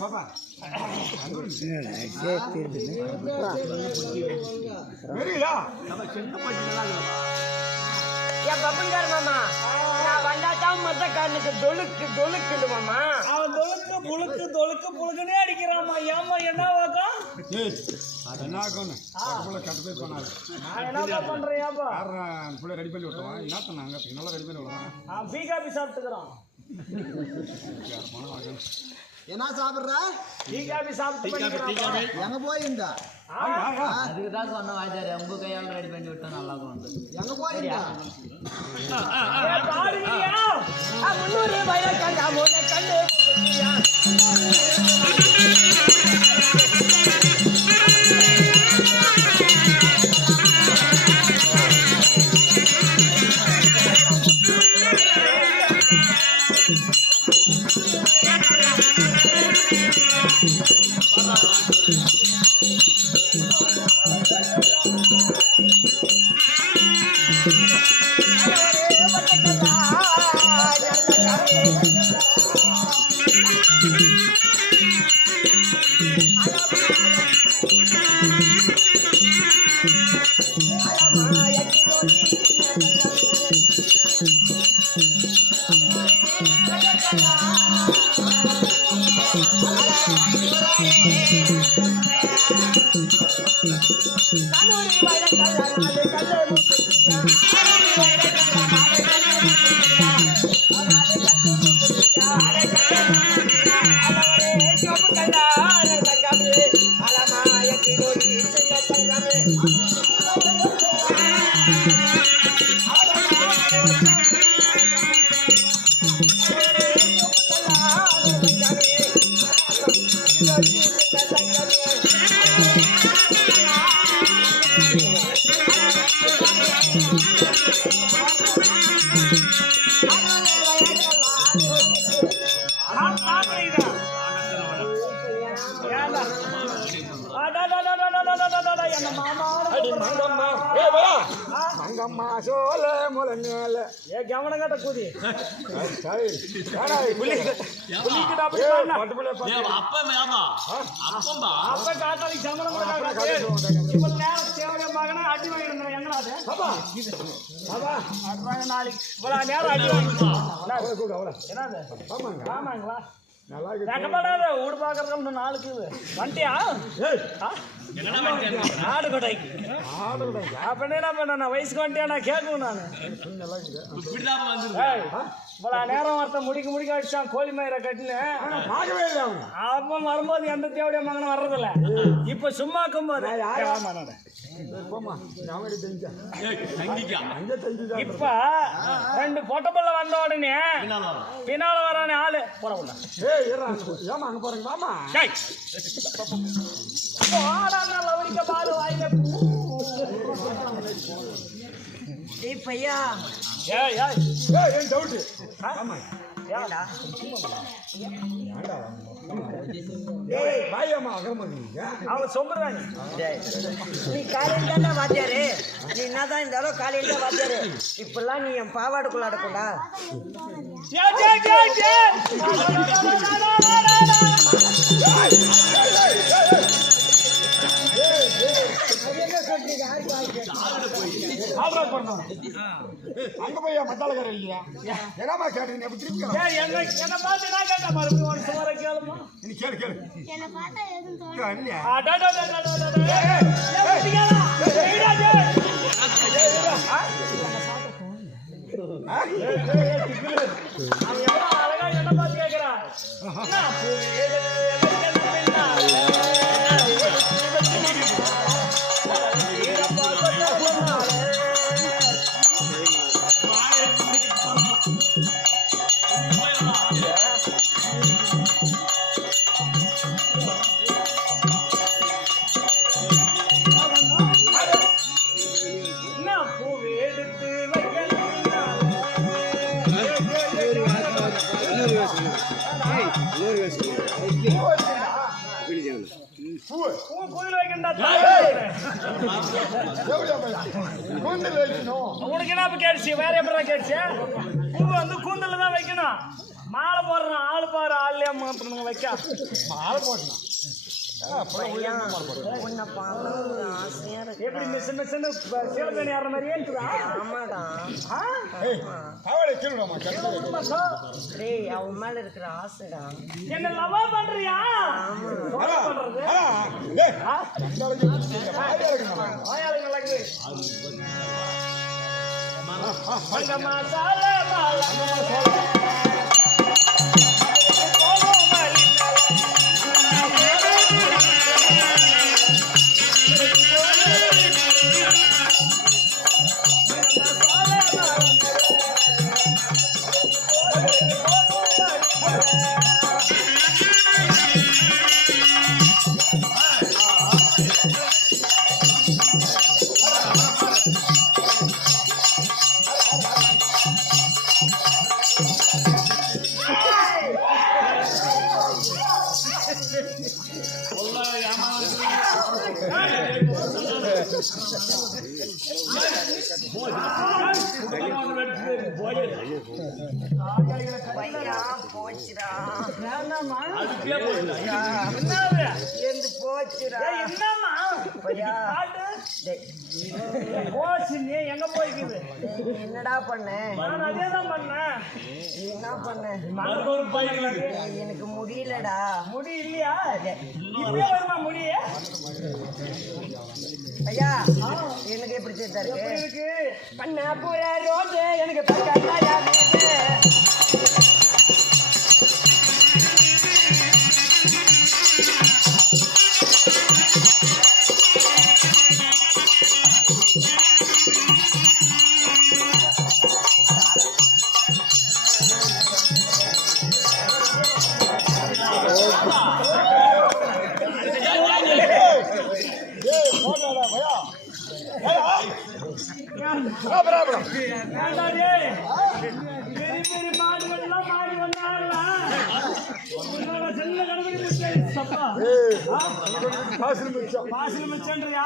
பாப்பா என் பப்பன்கார மாமா நான் வந்தாதான் மத்த காரனுக்கு தொழுக்கு தொழுக்குண்டு மாமா. அவன் தொழுக்கு புழுக்கு தொழுக்கு புழுக்குனே அடிக்கிறாமா. ஏமா என்ன வாக்கம் என்ன பண்றியாப்பா? ரெடி பண்ணி விட்டுருவான். என்ன ரெடி பண்ணி விடுவான். டீ காபி சாப்பிட்டுக்கிறான். என்ன சாப்பிடுற? டீ காபி சாப்பிட்டு எங்க போயிருந்த? அதுக்குதான் சொன்ன வாஜாரு உங்க கையால ரெடி பண்ணி விட்டா நல்லா இருக்கும். எங்க போயிருந்த? முன்னூறு வயல் கண்டா மூணு கண்டு மங்கம்மா சோல முல மேல கவனம் கட்ட கூதி அப்ப காட்டாளி சம்பளம் மகனா அடி வாங்கிருந்தேன். எங்கடாது நாளைக்கு இவ்வளவு நேரம் அடி வாங்கிருக்கோம். என்னது ஆமாங்களா? நகப்படாத ஊடு பாக்குறது நாளுக்கு வண்டியா ஆடு கொடைக்கு அப்ப என்ன பண்ண நான் வயசுக்கு வண்டியா நான் கேட்கும். நான் இவ்வளவு நேரம் ஒருத்தன் முடிக்க அடிச்சான் கோழி மயிரை கட்டினேன். அப்ப வரும்போது எந்த தேவையா மகனும் வர்றதில்ல. இப்ப சும்மா இருக்கும்போது இப்ப ரெண்டு பொட்டப்பள்ள வந்த உடனே பின்னால வரானே ஆளு போறவுள்ள அங்க போறீங்க மாமா லவரிக்க பாரு வாயில பையா டவுட் அவன் சொல்றாங்க நீ காலையில் தானே வாத்தியாரு. நீ என்னதான் இருந்தாலும் காலையில் தான் வாத்தியாரு. இப்பெல்லாம் நீ என் பாவாடுக்குள்ள அடக்கும்டா. அங்க போய் மத்தாளக்கார இல்லையா? என்னமா கேட்டீங்க? என்ன பார்த்து நான் கேட்டேன். மறுபடியும் சுமார கேளுமா? நீ கேளு கேளு. அவன் எவ்வளவு அழகா என்ன பார்த்து கேட்கிறான். கூந்தல் வைக்கணும். உனக்கு என்ன கேடுச்சு? வேற எப்படி கேடுச்சு? பூ வந்து கூந்தல்ல தான் வைக்கணும். மாலை போடுறோம் ஆளு பாரு ஆள்லயே வைக்க மாலை போடணும். உன்னை பார்க்கணும்னு ஆசையா இருக்கு. எப்படி மிஸ் சீலப்பேணி ஆடுற மாதிரியே இருக்குதா? ஆமாடா. காவலை கீழமா டேய் அவன் மேல இருக்கிற ஆசைடா. என்ன லவா பண்றியா? பண்றது வாயாளுங்களுக்கு மசாலா பையா போச்சுடா. என்னது? எந்து போச்சுடா. என்னம்மா பையா போச்சு. நீ எங்க போய்க்குது? நீ என்னடா பண்ண? நான் அதே தான் பண்ணேன். நீ என்ன பண்ண? மனதோர் எனக்கு முடியலடா. முடி இல்லையா? இப்பயே வருமா முடி? ஐயா எனக்கு எப்படி சேர்த்தா எப்படி இருக்கு? இருக்கு? பண்ண புற ரோடு எனக்கு பக்கத்தாயா வீடு. பெரிய பெரிய மாடுகள் எல்லாம் மாறி வந்தாங்களா? செல்ல கணபதி பாசில் மிச்சன்றியா?